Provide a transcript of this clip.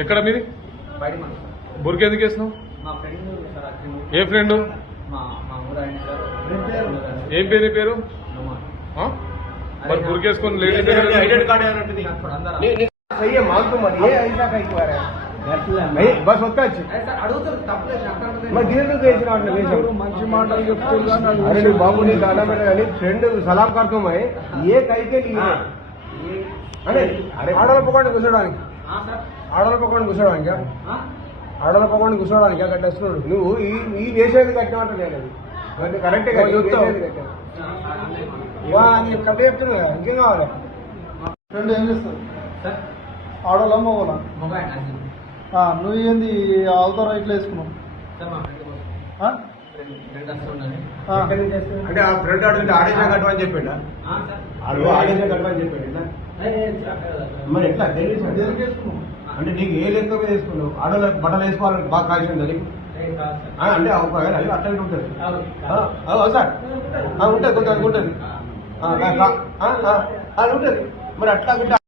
ఎక్కడ మీది? బుర్కి ఎందుకు వేసినావు? ఏ ఫ్రెండ్? ఏం పేరు పేరు? మరి బుర్కేసుకొని లేడీస్ बस होता మంచి మాటలు చెప్తున్నా అరే బాబు నీ దాదా కానీ ఫ్రెండ్ సలాం కడుతూ ఏ కైతే అరే ఆడల పకోండి కూర్చోడానికి ఆడల పకోండి కూర్చోడానికి ఆడల పకోండి కూర్చోడానికి కట్టేస్తున్నాడు నువ్వు ఈ వేసేది కట్టమంటే నేను అది కరెక్టే కదా కట్ట చెప్తున్నా ఇంకేం కావాలి ఫ్రెండ్ ఏం చేస్తావు ఆడోళ్ళ మగోళ్ళ నువ్వు ఏంది ఆవుతారా ఇట్లా వేసుకున్నావు అంటే ఆ ఫ్రెండ్ ఆడుతుంటే ఆడేసా కట్టమని చెప్పాడా ఆడేసా కట్టమని చెప్పాడు మరి ఎట్లా వేసుకున్నావు అంటే నీకు ఏ లెక్క మీద వేసుకున్నావు ఆడోళ్ళ బట్టలు వేసుకోవాలని బాగా కాల్సింది నీకు అంటే అది అట్లా ఉంటుంది సార్ ఉంటుంది కొంత ఉంటుంది ఉంటుంది మరి అట్లా